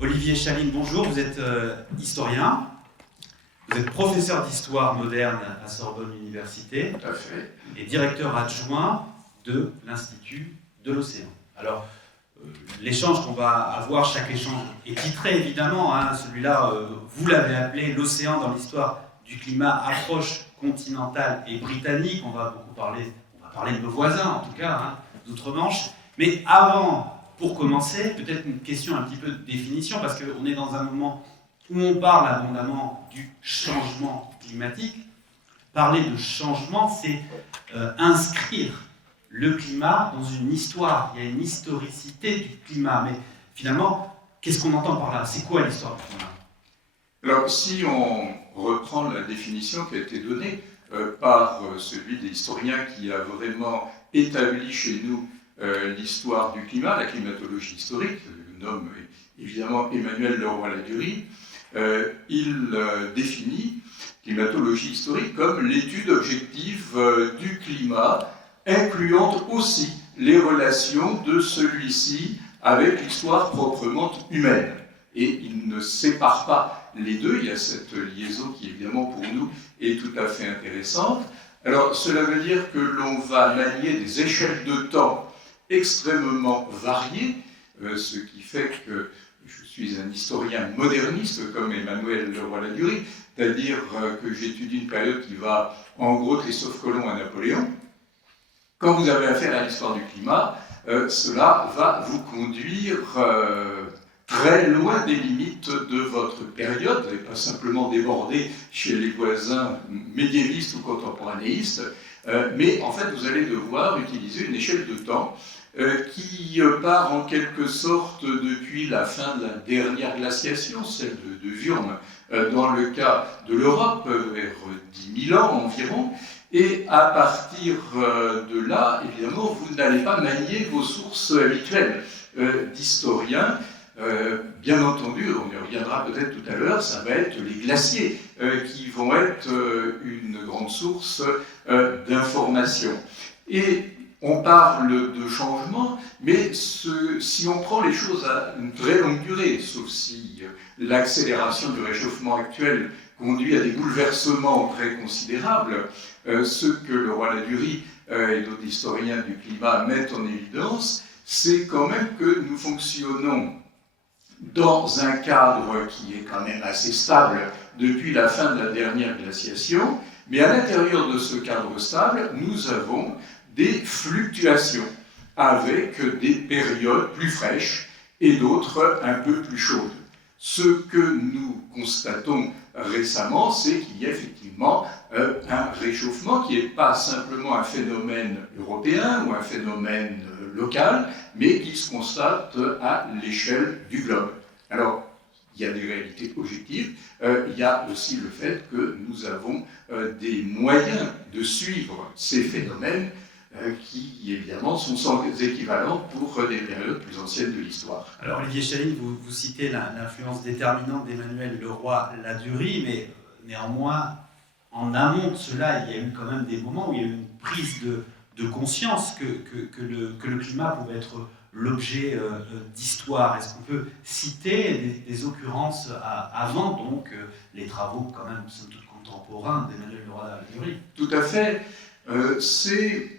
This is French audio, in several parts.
Olivier Chaline, bonjour, vous êtes historien, vous êtes professeur d'histoire moderne à Sorbonne Université. Tout à fait. Et directeur adjoint de l'Institut de l'Océan. Alors, l'échange qu'on va avoir, chaque échange est titré évidemment, hein, celui-là, vous l'avez appelé l'Océan dans l'histoire du climat, approche continentale et britannique. On va parler de nos voisins en tout cas, hein, d'outre-Manche. Mais avant, pour commencer, peut-être une question un petit peu de définition, parce qu'on est dans un moment où on parle abondamment du changement climatique. Parler de changement, c'est inscrire le climat dans une histoire. Il y a une historicité du climat. Mais finalement, qu'est-ce qu'on entend par là? C'est quoi l'histoire du climat? Alors, si on reprend la définition qui a été donnée par celui des historiens qui a vraiment établi chez nous l'histoire du climat, la climatologie historique, le nomme évidemment Emmanuel Leroy-Ladurie, il définit climatologie historique comme l'étude objective du climat, incluant aussi les relations de celui-ci avec l'histoire proprement humaine. Et il ne sépare pas les deux, il y a cette liaison qui évidemment pour nous est tout à fait intéressante. Alors cela veut dire que l'on va manier des échelles de temps extrêmement variées, ce qui fait que je suis un historien moderniste comme Emmanuel Leroy-Ladurie, c'est-à-dire que j'étudie une période qui va en gros Christophe Colomb à Napoléon. Quand vous avez affaire à l'histoire du climat, cela va vous conduire très loin des limites de votre période, et pas simplement déborder chez les voisins médiévistes ou contemporanéistes, mais en fait vous allez devoir utiliser une échelle de temps qui part en quelque sorte depuis la fin de la dernière glaciation, celle de Würm, dans le cas de l'Europe, vers 10 000 ans environ, et à partir de là, évidemment, vous n'allez pas manier vos sources habituelles d'historiens. Bien entendu, on y reviendra peut-être tout à l'heure, ça va être les glaciers qui vont être une grande source d'information. Et on parle de changement, mais si on prend les choses à une très longue durée, sauf si l'accélération du réchauffement actuel conduit à des bouleversements très considérables, ce que Leroy-Ladurie et d'autres historiens du climat mettent en évidence, c'est quand même que nous fonctionnons dans un cadre qui est quand même assez stable depuis la fin de la dernière glaciation, mais à l'intérieur de ce cadre stable, nous avons des fluctuations avec des périodes plus fraîches et d'autres un peu plus chaudes. Ce que nous constatons récemment, c'est qu'il y a effectivement un réchauffement qui n'est pas simplement un phénomène européen ou un phénomène local, mais qui se constate à l'échelle du globe. Alors, il y a des réalités objectives, il y a aussi le fait que nous avons des moyens de suivre ces phénomènes qui, évidemment, sont sans équivalent pour des périodes plus anciennes de l'histoire. Alors, Olivier Chaline, vous citez l'influence déterminante d'Emmanuel Leroy-Ladurie, mais néanmoins, en amont de cela, il y a eu quand même des moments où il y a eu une prise de conscience que le climat pouvait être l'objet d'histoire. Est-ce qu'on peut citer des occurrences avant donc les travaux quand même somme toute contemporains d'Emmanuel Leroy-Ladurie? Tout à fait. C'est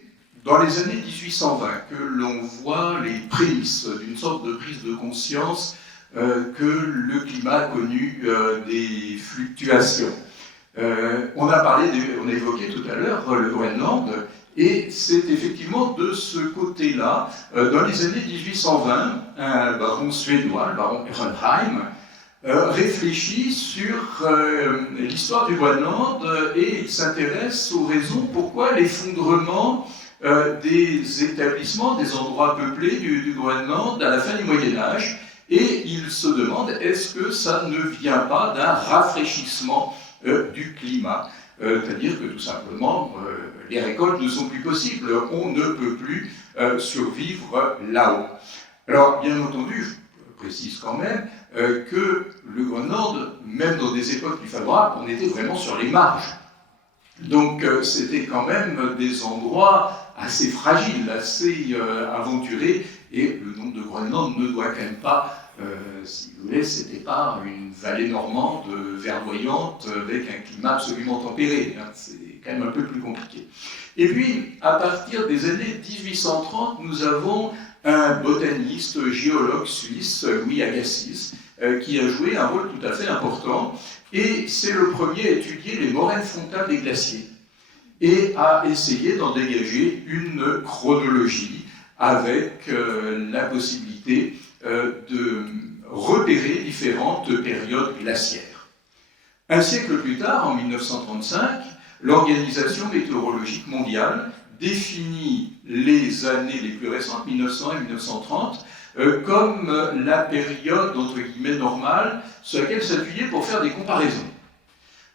dans les années 1820 que l'on voit les prémices d'une sorte de prise de conscience que le climat a connu des fluctuations. On a évoqué tout à l'heure le Groenland, et c'est effectivement de ce côté-là, dans les années 1820, un baron suédois, le baron Ehrenheim, réfléchit sur l'histoire du Groenland et il s'intéresse aux raisons pourquoi l'effondrement des établissements, des endroits peuplés du Groenland à la fin du Moyen-Âge, et il se demande est-ce que ça ne vient pas d'un rafraîchissement du climat, c'est-à-dire que tout simplement les récoltes ne sont plus possibles, on ne peut plus survivre là-haut. Alors bien entendu, je précise quand même que le Groenland, même dans des époques plus favorables, on était vraiment sur les marges. Donc c'était quand même des endroits assez fragile, assez aventuré, et le nom de Groenland ne doit quand même pas, si vous voulez, c'était pas une vallée normande verdoyante avec un climat absolument tempéré, hein, c'est quand même un peu plus compliqué. Et puis, à partir des années 1830, nous avons un botaniste, géologue suisse, Louis Agassiz, qui a joué un rôle tout à fait important, et c'est le premier à étudier les moraines frontales des glaciers, et à essayer d'en dégager une chronologie avec la possibilité de repérer différentes périodes glaciaires. Un siècle plus tard, en 1935, l'Organisation météorologique mondiale définit les années les plus récentes, 1900 et 1930, comme la période entre guillemets normale sur laquelle s'appuyer pour faire des comparaisons,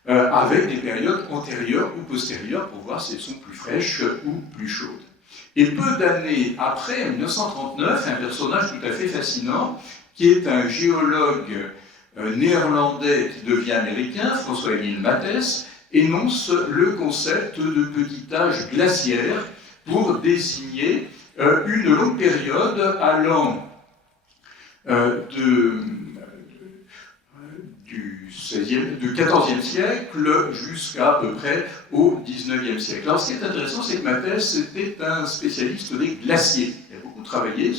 avec des périodes antérieures ou postérieures pour voir si elles sont plus fraîches ou plus chaudes. Et peu d'années après, en 1939, un personnage tout à fait fascinant, qui est un géologue néerlandais qui devient américain, François-Émile Matthes, énonce le concept de petit âge glaciaire pour désigner une longue période allant du XIVe siècle jusqu'à peu près au XIXe siècle. Alors ce qui est intéressant, c'est que Matthes était un spécialiste des glaciers. Il a beaucoup travaillé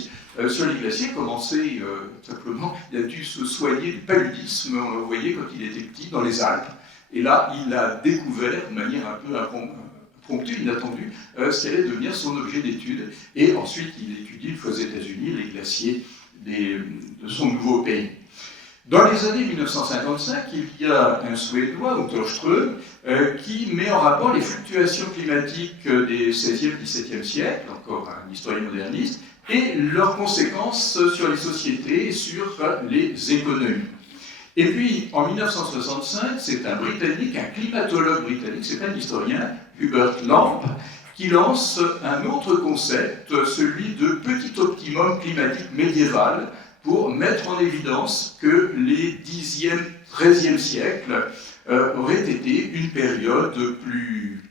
sur les glaciers, commencé simplement, il a dû se soigner du paludisme, on le voyait quand il était petit dans les Alpes. Et là, il a découvert de manière un peu impromptue, inattendue, ce qui allait devenir son objet d'étude. Et ensuite, il étudie, une fois aux États-Unis, les glaciers de son nouveau pays. Dans les années 1955, il y a un Suédois, Otto Ström, qui met en rapport les fluctuations climatiques des 16e et 17e siècles, encore un historien moderniste, et leurs conséquences sur les sociétés et sur les économies. Et puis, en 1965, c'est un Britannique, un climatologue britannique, c'est un historien, Hubert Lamb, qui lance un autre concept, celui de petit optimum climatique médiéval, pour mettre en évidence que les 10e, 13e siècles auraient été une période plus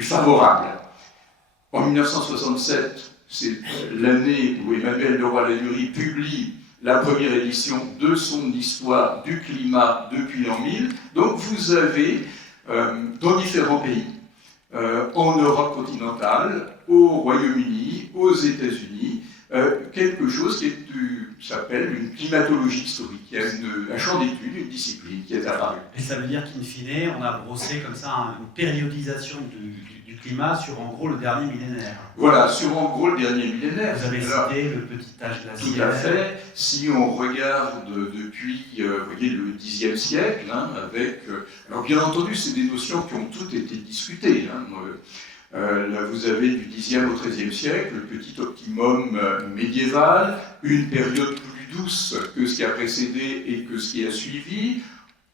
favorable. En 1967, c'est l'année où Emmanuel Leroy-Ladurie publie la première édition de son histoire du climat depuis l'an 1000. Donc vous avez dans différents pays, en Europe continentale, au Royaume-Uni, aux États-Unis, quelque chose qui s'appelle une climatologie historique. Il y a un champ d'études, une discipline qui est apparue. Et ça veut dire qu'in fine, on a brossé comme ça une périodisation du climat sur en gros le dernier millénaire. Voilà, sur en gros le dernier millénaire. Vous avez cité le petit âge glaciaire. Tout à fait. Si on regarde depuis vous voyez, le Xe siècle, hein, avec... alors bien entendu, c'est des notions qui ont toutes été discutées. Hein, là, vous avez du Xe au XIIIe siècle, le petit optimum médiéval, une période plus douce que ce qui a précédé et que ce qui a suivi.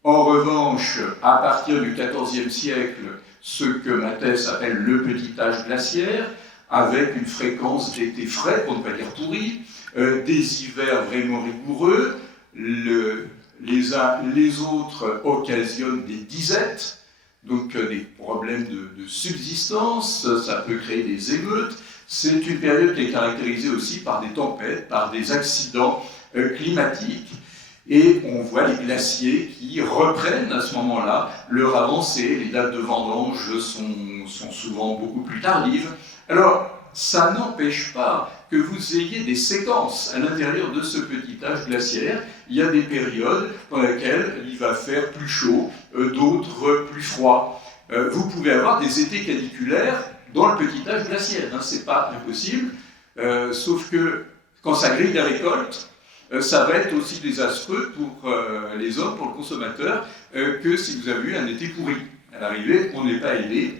En revanche, à partir du XIVe siècle, ce que Matthes appelle le petit âge glaciaire, avec une fréquence d'été frais, pour ne pas dire pourri, des hivers vraiment rigoureux, les uns les autres occasionnent des disettes, donc des problèmes de subsistance, ça peut créer des émeutes. C'est une période qui est caractérisée aussi par des tempêtes, par des accidents climatiques, et on voit les glaciers qui reprennent à ce moment-là leur avancée. Les dates de vendange sont souvent beaucoup plus tardives. Alors, ça n'empêche pas que vous ayez des séquences à l'intérieur de ce petit âge glaciaire. Il y a des périodes dans lesquelles il va faire plus chaud, d'autres plus froid. Vous pouvez avoir des étés caniculaires dans le petit âge glaciaire, hein, c'est pas impossible, sauf que quand ça grille la récolte, ça va être aussi désastreux pour les hommes, pour le consommateur, que si vous avez eu un été pourri. À l'arrivée, on n'est pas aidé.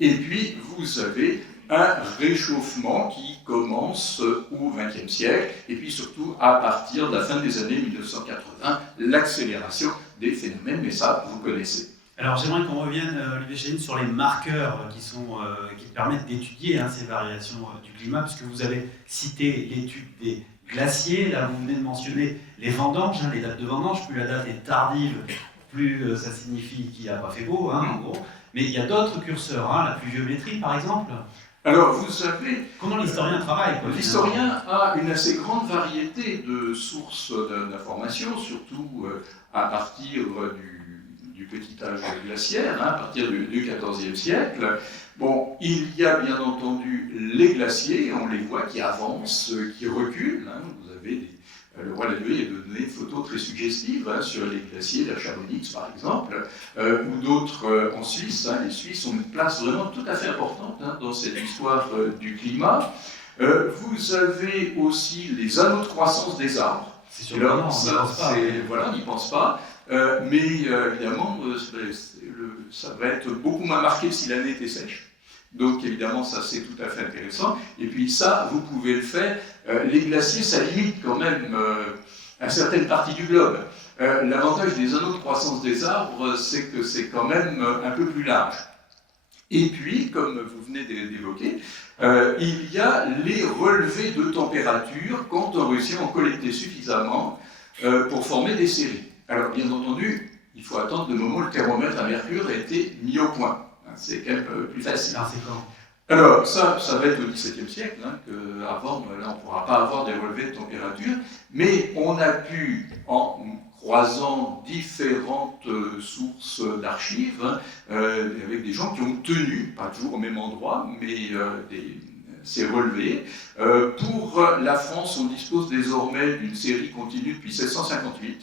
Et puis, vous avez un réchauffement qui commence au XXe siècle, et puis surtout à partir de la fin des années 1980, l'accélération des phénomènes, mais ça, vous connaissez. Alors j'aimerais qu'on revienne, Olivier Chéline, sur les marqueurs qui permettent d'étudier ces variations du climat, puisque vous avez cité l'étude des glaciers, là vous venez de mentionner les vendanges, les dates de vendange, plus la date est tardive, plus ça signifie qu'il n'a pas fait beau, en gros. Mais il y a d'autres curseurs, la pluviométrie par exemple. Alors, vous savez... Comment l'historien travaille, quoi, l'historien a une assez grande variété de sources d'informations, surtout à partir du petit âge glaciaire, à partir du XIVe siècle. Bon, il y a bien entendu les glaciers, on les voit qui avancent, qui reculent. Vous avez le roi Lanué a donné une photo très suggestive sur les glaciers, la Chamonix par exemple, ou d'autres en Suisse. Les Suisses ont une place vraiment tout à fait importante dans cette histoire du climat. Vous avez aussi les anneaux de croissance des arbres. C'est surprenant, on n'y pense pas. Mais évidemment, ça va être beaucoup moins marqué si l'année était sèche. Donc évidemment, ça c'est tout à fait intéressant. Et puis ça, vous pouvez le faire. Les glaciers, ça limite quand même à certaines parties du globe. L'avantage des anneaux de croissance des arbres, c'est que c'est quand même un peu plus large. Et puis, comme vous venez d'évoquer, il y a les relevés de température quand on réussit à en collecter suffisamment pour former des séries. Alors bien entendu, il faut attendre le moment où le thermomètre à mercure a été mis au point. C'est quand même plus facile. Alors, c'est quand ? Alors, ça va être au XVIIe siècle, qu'avant, là, on ne pourra pas avoir des relevés de température, mais on a pu, en croisant différentes sources d'archives, avec des gens qui ont tenu, pas toujours au même endroit, mais ces relevés. Pour la France, on dispose désormais d'une série continue depuis 1658.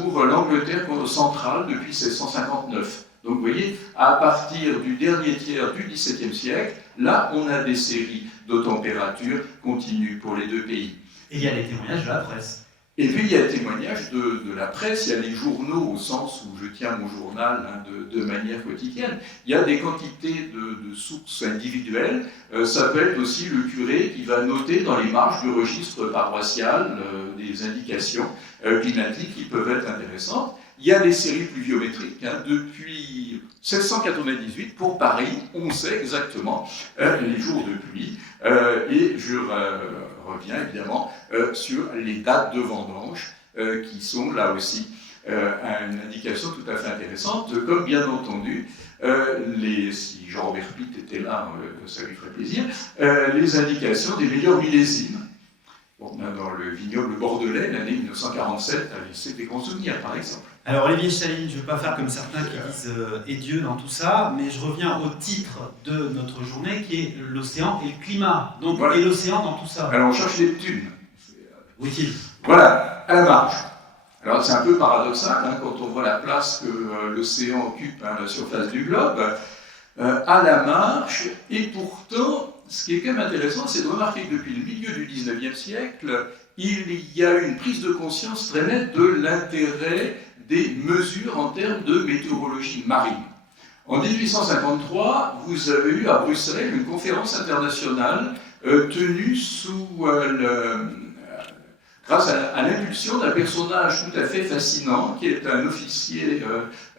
Pour l'Angleterre centrale depuis 1659. Donc vous voyez, à partir du dernier tiers du XVIIe siècle, là on a des séries de température continues pour les deux pays. Et il y a les témoignages de la presse. Et puis il y a les témoignages de la presse, il y a les journaux au sens où je tiens mon journal de manière quotidienne. Il y a des quantités de sources individuelles. Ça peut être aussi le curé qui va noter dans les marges du registre paroissial des indications climatiques qui peuvent être intéressantes. Il y a des séries pluviométriques. Depuis 1698, pour Paris, on sait exactement les jours de pluie. Et je reviens évidemment sur les dates de vendange, qui sont là aussi une indication tout à fait intéressante, comme bien entendu, si Jean-Robert Pitt était là, ça lui ferait plaisir, les indications des meilleurs millésimes. Bon, dans le vignoble bordelais, l'année 1947 a laissé des grands souvenirs, par exemple. Alors Olivier Chaline, je ne veux pas faire comme certains qui disent et Dieu dans tout ça, mais je reviens au titre de notre journée qui est l'océan et le climat. Donc, voilà. Et l'océan dans tout ça. Alors on cherche Neptune. Où est-il ? Voilà, à la marge. Alors c'est un peu paradoxal quand on voit la place que l'océan occupe à la surface du globe, à la marge, et pourtant, ce qui est quand même intéressant, c'est de remarquer que depuis le milieu du XIXe siècle, il y a une prise de conscience très nette de l'intérêt des mesures en termes de météorologie marine. En 1853, vous avez eu à Bruxelles une conférence internationale tenue grâce à l'impulsion d'un personnage tout à fait fascinant, qui est un officier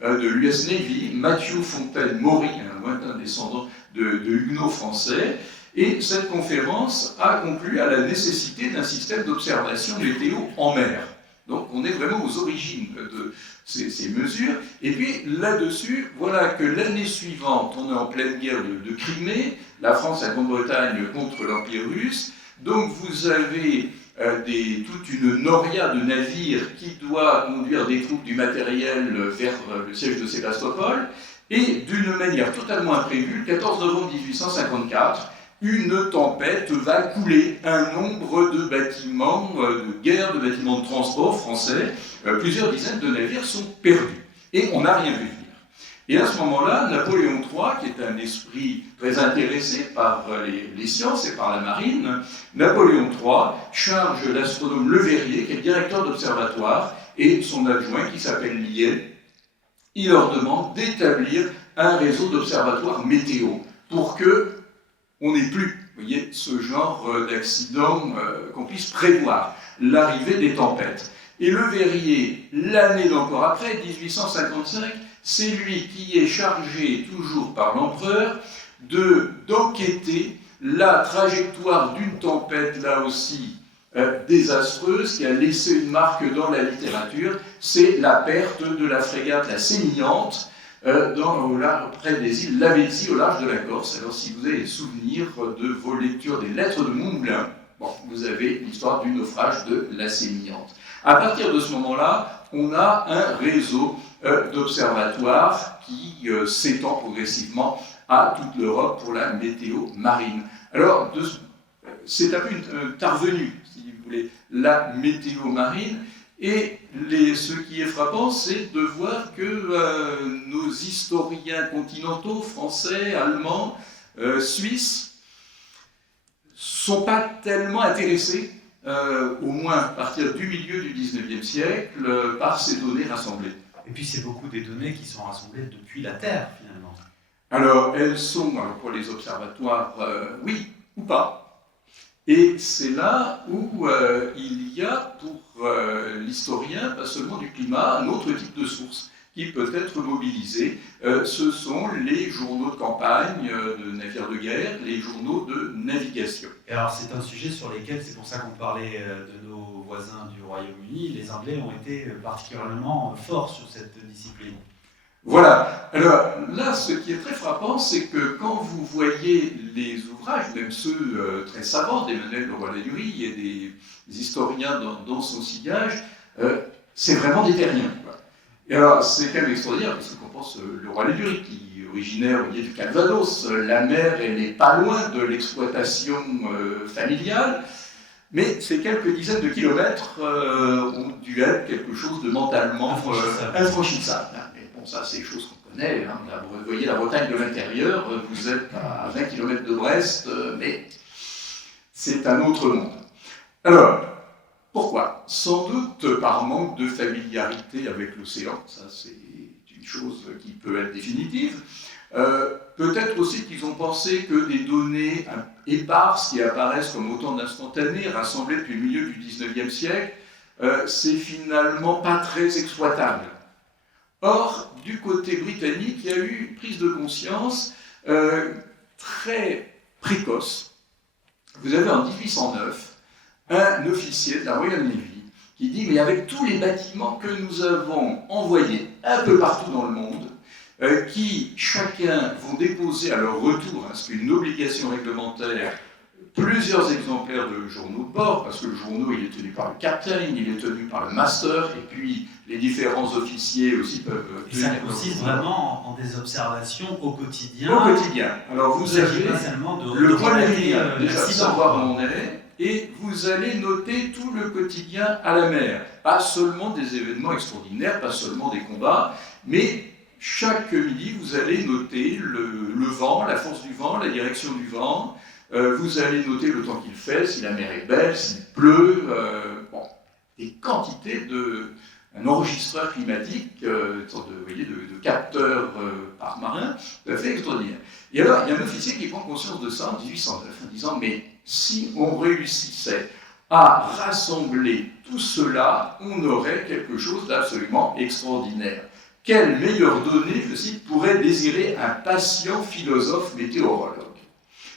de l'US Navy, Matthew Fontaine-Maury, un lointain descendant de huguenots français. Et cette conférence a conclu à la nécessité d'un système d'observation météo en mer. Donc on est vraiment aux origines de ces mesures. Et puis là-dessus, voilà que l'année suivante, on est en pleine guerre de Crimée, la France et la Grande-Bretagne contre l'Empire russe. Donc vous avez toute une noria de navires qui doit conduire des troupes du matériel vers le siège de Sébastopol. Et d'une manière totalement imprévue, le 14 novembre 1854, une tempête va couler un nombre de bâtiments de guerre, de bâtiments de transport français. Plusieurs dizaines de navires sont perdus. Et on n'a rien vu venir. Et à ce moment-là, Napoléon III, qui est un esprit très intéressé par les sciences et par la marine, Napoléon III charge l'astronome Le Verrier, qui est le directeur d'observatoire, et son adjoint, qui s'appelle Liet. Il leur demande d'établir un réseau d'observatoires météo pour que on n'ait plus, vous voyez, ce genre d'accident qu'on puisse prévoir, l'arrivée des tempêtes. Et Le Verrier, l'année d'encore après, 1855, c'est lui qui est chargé, toujours par l'empereur, d'enquêter la trajectoire d'une tempête, là aussi désastreuse, qui a laissé une marque dans la littérature, c'est la perte de la frégate La Sémillante, près des îles Lavezzi, au large de la Corse. Alors, si vous avez souvenir de vos lectures des lettres de Montmoulin, bon, vous avez l'histoire du naufrage de la Sémillante. À partir de ce moment-là, on a un réseau d'observatoires qui s'étend progressivement à toute l'Europe pour la météo marine. Alors, c'est un peu intervenu, si vous voulez, la météo marine. Et ce qui est frappant, c'est de voir que nos historiens continentaux, français, allemands, suisses, sont pas tellement intéressés, au moins à partir du milieu du XIXe siècle, par ces données rassemblées. Et puis c'est beaucoup des données qui sont rassemblées depuis la Terre, finalement. Alors, elles sont, pour les observatoires, oui ou pas. Et c'est là où il y a pour l'historien, pas seulement du climat, un autre type de source qui peut être mobilisé. Ce sont les journaux de campagne, de navires de guerre, les journaux de navigation. Et alors c'est un sujet sur lequel, c'est pour ça qu'on parlait de nos voisins du Royaume-Uni, les Anglais ont été particulièrement forts sur cette discipline. Voilà. Alors là, ce qui est très frappant, c'est que quand vous voyez les ouvrages, même ceux très savants d'Emmanuel Leroy-Ladurie et des historiens dans son sillage, c'est vraiment des terriens. Et alors, c'est quand même extraordinaire, parce qu'on pense Leroy-Ladurie, qui est originaire du Calvados, la mer, elle n'est pas loin de l'exploitation familiale, mais ces quelques dizaines de kilomètres ont dû être quelque chose de mentalement infranchissable. Bon, ça, c'est des choses qu'on connaît. Hein. Vous voyez la Bretagne de l'intérieur, vous êtes à 20 km de Brest, mais c'est un autre monde. Alors, pourquoi? Sans doute par manque de familiarité avec l'océan, ça c'est une chose qui peut être définitive. Peut-être aussi qu'ils ont pensé que des données éparses qui apparaissent comme autant d'instantanés, rassemblées depuis le milieu du XIXe siècle, c'est finalement pas très exploitable. Or, du côté britannique, il y a eu une prise de conscience très précoce. Vous avez en 1809 un officier de la Royal Navy qui dit « Mais avec tous les bâtiments que nous avons envoyés un peu partout dans le monde, qui chacun vont déposer à leur retour, hein, c'est une obligation réglementaire, plusieurs exemplaires de journaux de bord, parce que le journal il est tenu par le captain, il est tenu par le master, et puis les différents officiers aussi peuvent tenir. Et ça consiste vraiment en des observations au quotidien. Au quotidien. Alors vous avez le point de vue, déjà savoir où on est, et vous allez noter tout le quotidien à la mer. Pas seulement des événements extraordinaires, pas seulement des combats, mais chaque midi, vous allez noter le vent, la force du vent, la direction du vent. Vous allez noter le temps qu'il fait, si la mer est belle, s'il pleut. Bon, des quantités un enregistreur climatique, de capteurs par marin, tout à fait extraordinaire. Et alors, il y a un officier qui prend conscience de ça en 1809, en disant « Mais si on réussissait à rassembler tout cela, on aurait quelque chose d'absolument extraordinaire. Quelle meilleure donnée, je cite, pourrait désirer un patient philosophe météorologue ?»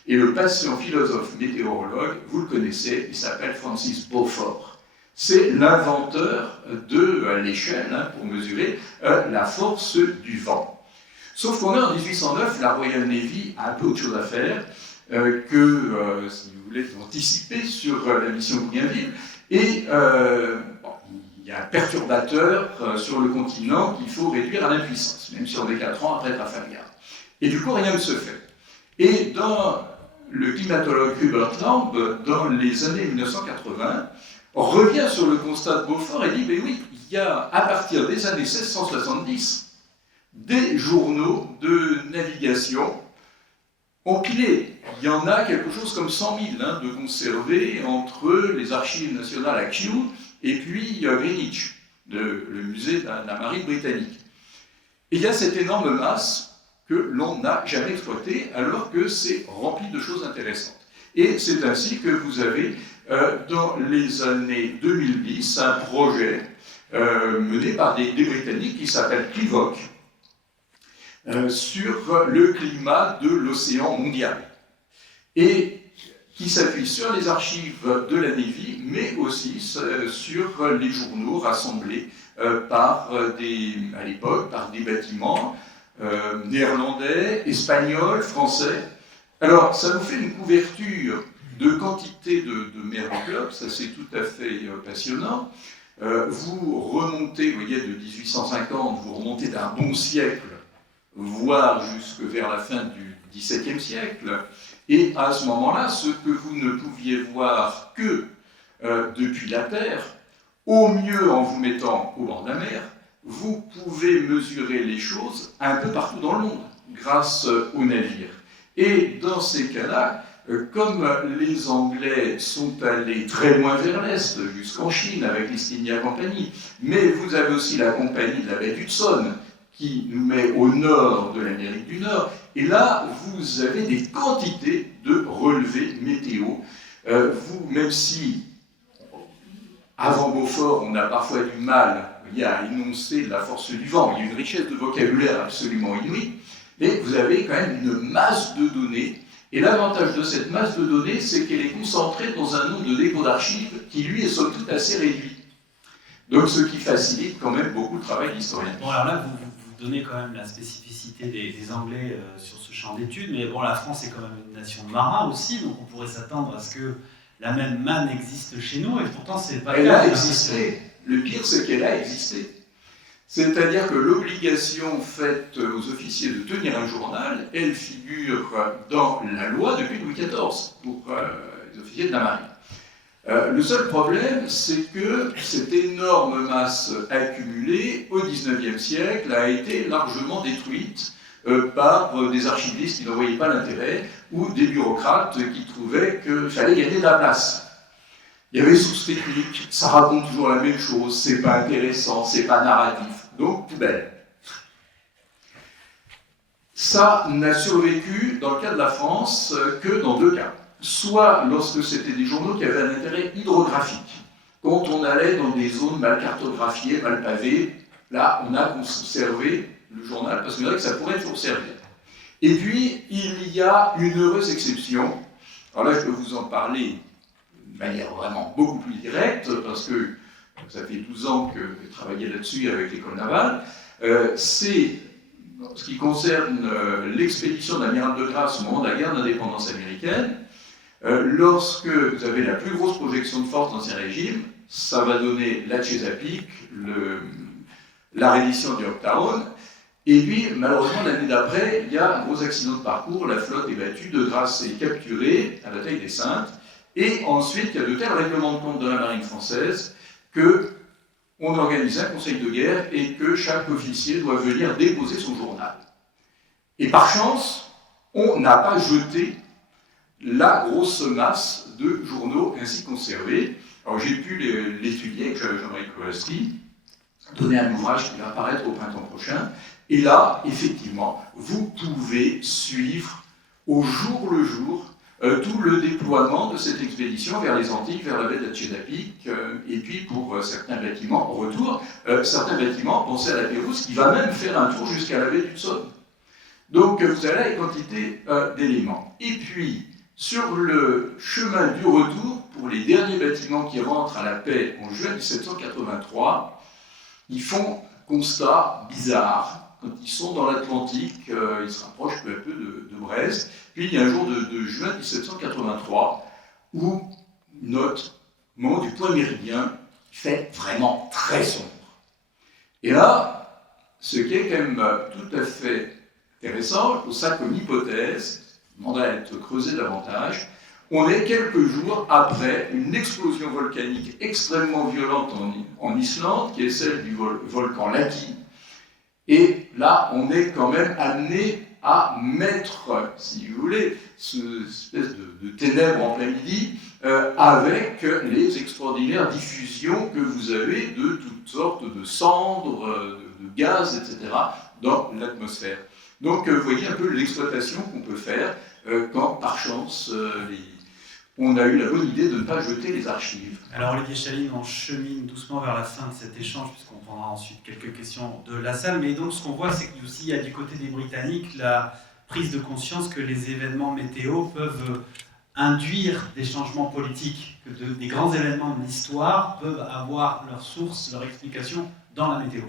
Et le patient philosophe météorologue, vous le connaissez, il s'appelle Francis Beaufort. C'est l'inventeur de l'échelle pour mesurer la force du vent. Sauf qu'on a en 1809, la Royal Navy a un peu autre chose à faire que, si vous voulez, anticiper sur la mission Bougainville. Et il y a un perturbateur sur le continent qu'il faut réduire à l'impuissance, même si on est 4 ans après Trafalgar. Et du coup, rien ne se fait. Et dans le climatologue Hubert Lamb, dans les années 1980, revient sur le constat de Beaufort et dit « Mais oui, il y a, à partir des années 1670, des journaux de navigation empilés. Il y en a quelque chose comme 100 000 de conservés entre les archives nationales à Kew et puis Greenwich, le musée de la marine britannique. Et il y a cette énorme masse que l'on n'a jamais exploitée, alors que c'est rempli de choses intéressantes. Et c'est ainsi que vous avez, dans les années 2010, un projet mené par des Britanniques qui s'appelle CLIVOC, sur le climat de l'océan mondial. Et qui s'appuie sur les archives de la Navy, mais aussi sur les journaux rassemblés à l'époque par des bâtiments. néerlandais, espagnol, français. Alors, ça nous fait une couverture de quantité de méroglobes, ça c'est tout à fait passionnant. Vous remontez, vous voyez, de 1850, vous remontez d'un bon siècle, voire jusque vers la fin du XVIIe siècle, et à ce moment-là, ce que vous ne pouviez voir que depuis la Terre, au mieux en vous mettant au bord de la mer, vous pouvez mesurer les choses un peu partout dans le monde, grâce aux navires. Et dans ces cas-là, comme les Anglais sont allés très loin vers l'Est, jusqu'en Chine avec l'East India Company, mais vous avez aussi la compagnie de la baie d'Hudson, qui nous met au nord de l'Amérique du Nord, et là, vous avez des quantités de relevés météo. Même si, avant Beaufort, on a parfois du mal à énoncer la force du vent, il y a une richesse de vocabulaire absolument inouïe, mais vous avez quand même une masse de données. Et l'avantage de cette masse de données, c'est qu'elle est concentrée dans un nombre de dépôts d'archives qui, lui, est somme toute assez réduit. Donc, ce qui facilite quand même beaucoup le travail d'historien. Bon, alors là, vous donnez quand même la spécificité des Anglais sur ce champ d'études, mais bon, la France est quand même une nation de marins aussi, donc on pourrait s'attendre à ce que la même manne existe chez nous, et pourtant, c'est pas le cas. Elle a existé. Le pire, c'est qu'elle a existé. C'est-à-dire que l'obligation faite aux officiers de tenir un journal, elle figure dans la loi depuis Louis XIV pour les officiers de la marine. Le seul problème, c'est que cette énorme masse accumulée au XIXe siècle a été largement détruite par des archivistes qui n'en voyaient pas l'intérêt ou des bureaucrates qui trouvaient qu'il fallait gagner de la place. Il y avait source technique, ça raconte toujours la même chose, c'est pas intéressant, c'est pas narratif. Donc, poubelle. Ça n'a survécu, dans le cas de la France, que dans deux cas. Soit lorsque c'était des journaux qui avaient un intérêt hydrographique. Quand on allait dans des zones mal cartographiées, mal pavées, là, on a conservé le journal, parce qu'on dirait que ça pourrait toujours servir. Et puis, il y a une heureuse exception. Alors là, je peux vous en parler de manière vraiment beaucoup plus directe, parce que ça fait 12 ans que je travaillais là-dessus avec l'école navale. C'est, ce qui concerne l'expédition d'Amiral de Grasse au moment de la guerre d'indépendance américaine, lorsque vous avez la plus grosse projection de force dans ces régimes, ça va donner la Chesapeake, la reddition du Yorktown, et puis malheureusement l'année d'après, il y a un gros accident de parcours, la flotte est battue, de Grasse est capturée à la taille des Saintes, et ensuite il y a de tels règlements de compte de la marine française qu'on organise un conseil de guerre et que chaque officier doit venir déposer son journal. Et par chance, on n'a pas jeté la grosse masse de journaux ainsi conservés. Alors j'ai pu l'étudier avec Jean-Marie Kowalski, donner un ouvrage qui va apparaître au printemps prochain. Et là, effectivement, vous pouvez suivre au jour le jour tout le déploiement de cette expédition vers les Antilles, vers la baie de la Chesapeake, et puis pour certains bâtiments, en retour, certains bâtiments, pensez à la Pérouse, qui va même faire un tour jusqu'à la baie d'Hudson. Donc vous avez une quantité d'éléments. Et puis, sur le chemin du retour, pour les derniers bâtiments qui rentrent à la paix en juin 1783, ils font un constat bizarre. Quand ils sont dans l'Atlantique, ils se rapprochent peu à peu de Brest. Puis il y a un jour de juin 1783 où note, au moment du point méridien, il fait vraiment très sombre. Et là, ce qui est quand même tout à fait intéressant, je pose ça comme hypothèse, je demanderai à être creusé davantage, on est quelques jours après une explosion volcanique extrêmement violente en Islande, qui est celle du volcan Laki. Et là, on est quand même amené à mettre, si vous voulez, cette espèce de ténèbres en plein midi, avec les extraordinaires diffusions que vous avez de toutes sortes de cendres, de gaz, etc., dans l'atmosphère. Donc, vous voyez un peu l'exploitation qu'on peut faire quand, par chance, on a eu la bonne idée de ne pas jeter les archives. Alors Olivier Chaline, on chemine doucement vers la fin de cet échange, puisqu'on prendra ensuite quelques questions de la salle. Mais donc ce qu'on voit, c'est qu'il y a du côté des Britanniques la prise de conscience que les événements météo peuvent induire des changements politiques, que des grands événements de l'histoire peuvent avoir leur source, leur explication dans la météo.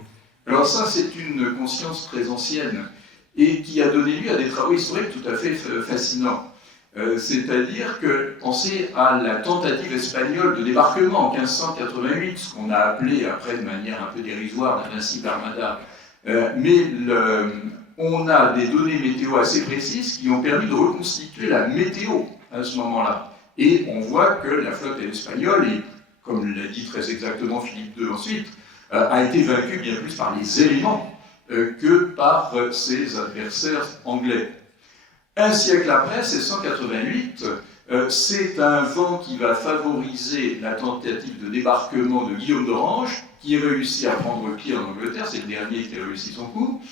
Alors ça, c'est une conscience très ancienne. et qui a donné lieu à des travaux historiques tout à fait fascinants. C'est-à-dire que pensez à la tentative espagnole de débarquement en 1588, ce qu'on a appelé après de manière un peu dérisoire la principe Armada. On a des données météo assez précises qui ont permis de reconstituer la météo à ce moment-là. Et on voit que la flotte espagnole, et comme l'a dit très exactement Philippe II ensuite, a été vaincue bien plus par les éléments que par ses adversaires anglais. Un siècle après, 1688, c'est un vent qui va favoriser la tentative de débarquement de Guillaume d'Orange, qui réussit à prendre pied en Angleterre, c'est le dernier qui a réussi son coup.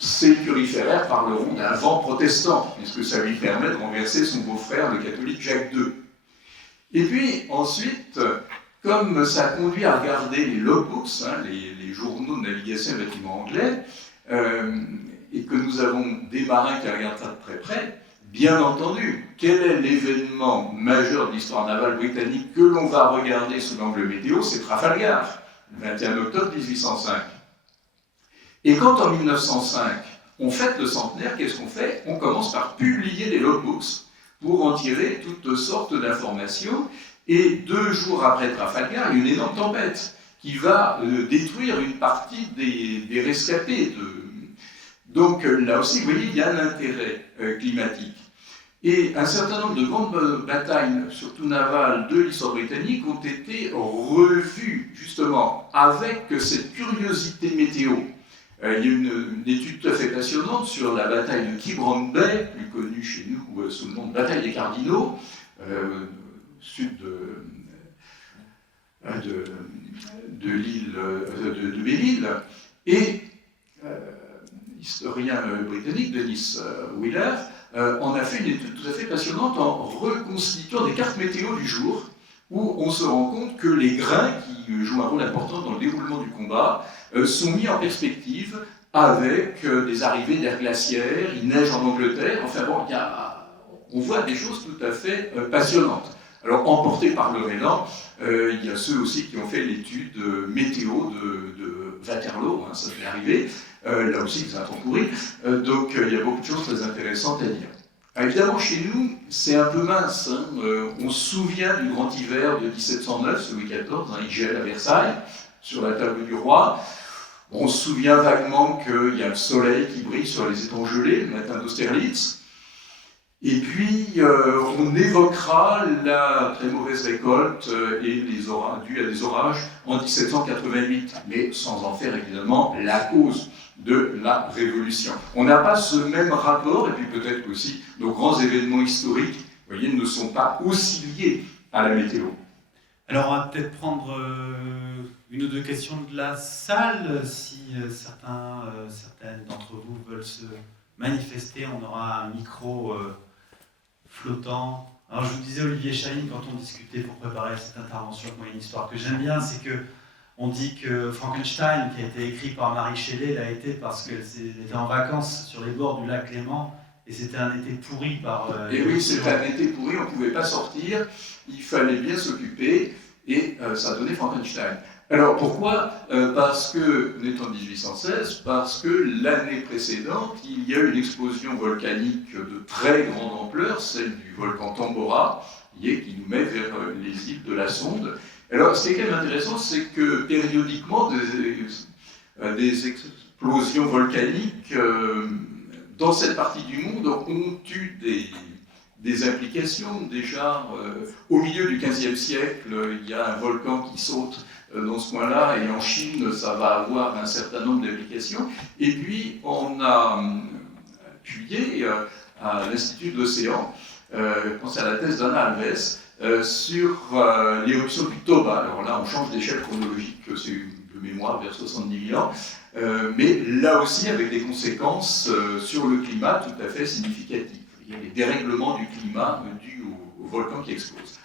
Ces turiféraires parleront d'un vent protestant, puisque ça lui permet de renverser son beau-frère, le catholique Jacques II. Et puis ensuite, comme ça conduit à regarder les logbooks, les journaux de navigation et bâtiments anglais, et que nous avons des marins qui regardent ça de très près, bien entendu, quel est l'événement majeur de l'histoire navale britannique que l'on va regarder sous l'angle météo? C'est Trafalgar, le 21 octobre 1805. Et quand en 1905, on fête le centenaire, qu'est-ce qu'on fait? On commence par publier les logbooks pour en tirer toutes sortes d'informations. Et 2 jours après Trafalgar, il y a une énorme tempête qui va détruire une partie des rescapés. Donc là aussi, vous voyez, il y a l'intérêt climatique. Et un certain nombre de grandes batailles, surtout navales, de l'histoire britannique ont été revues justement avec cette curiosité météo. Il y a une étude tout à fait passionnante sur la bataille de Quiberon Bay, plus connue chez nous sous le nom de bataille des Cardinaux, sud de l'île de Belle-Île, et historien britannique Dennis Wheeler en a fait une étude tout à fait passionnante en reconstituant des cartes météo du jour, où on se rend compte que les grains, qui jouent un rôle important dans le déroulement du combat, sont mis en perspective avec des arrivées d'air glaciaire, il neige en Angleterre, enfin bon, on voit des choses tout à fait passionnantes. Alors, emportés par le Rélan, il y a ceux aussi qui ont fait l'étude météo de Waterloo, ça fait arriver, là aussi ils ont concouru, donc il y a beaucoup de choses très intéressantes à dire. Alors, évidemment, chez nous, c'est un peu mince, on se souvient du grand hiver de 1709, sous Louis XIV, il gèle à Versailles, sur la table du roi. On se souvient vaguement qu'il y a le soleil qui brille sur les étangs gelés, le matin d'Austerlitz. Et puis, on évoquera la très mauvaise récolte et les orages, dus à des orages en 1788, mais sans en faire évidemment la cause de la Révolution. On n'a pas ce même rapport, et puis peut-être aussi nos grands événements historiques, vous voyez, ne sont pas aussi liés à la météo. Alors, on va peut-être prendre une ou deux questions de la salle. Si certaines d'entre vous veulent se manifester, on aura un micro flottant. Alors, je vous disais, Olivier Chaline, quand on discutait pour préparer cette intervention, moi, une histoire que j'aime bien, c'est que on dit que Frankenstein, qui a été écrit par Mary Shelley, l'a été parce qu'elle était en vacances sur les bords du lac Léman, et c'était un été pourri par... et oui, c'était un été pourri, on ne pouvait pas sortir, il fallait bien s'occuper, et ça donnait Frankenstein. Alors pourquoi? Parce que, on est en 1816, parce que l'année précédente, il y a eu une explosion volcanique de très grande ampleur, celle du volcan Tambora, qui nous met vers les îles de la Sonde. Alors, ce qui est quand même intéressant, c'est que périodiquement, des explosions volcaniques dans cette partie du monde ont eu des implications. Déjà, au milieu du XVe siècle, il y a un volcan qui saute dans ce coin-là, et en Chine, ça va avoir un certain nombre d'implications. Et puis, on a appuyé à l'Institut de l'Océan, je pense à la thèse d'Anna Alves, sur l'éruption du Toba. Alors là, on change d'échelle chronologique, c'est de mémoire vers 70 000 ans, mais là aussi avec des conséquences sur le climat tout à fait significatives. Il y a les dérèglements du climat dus au volcan qui explose.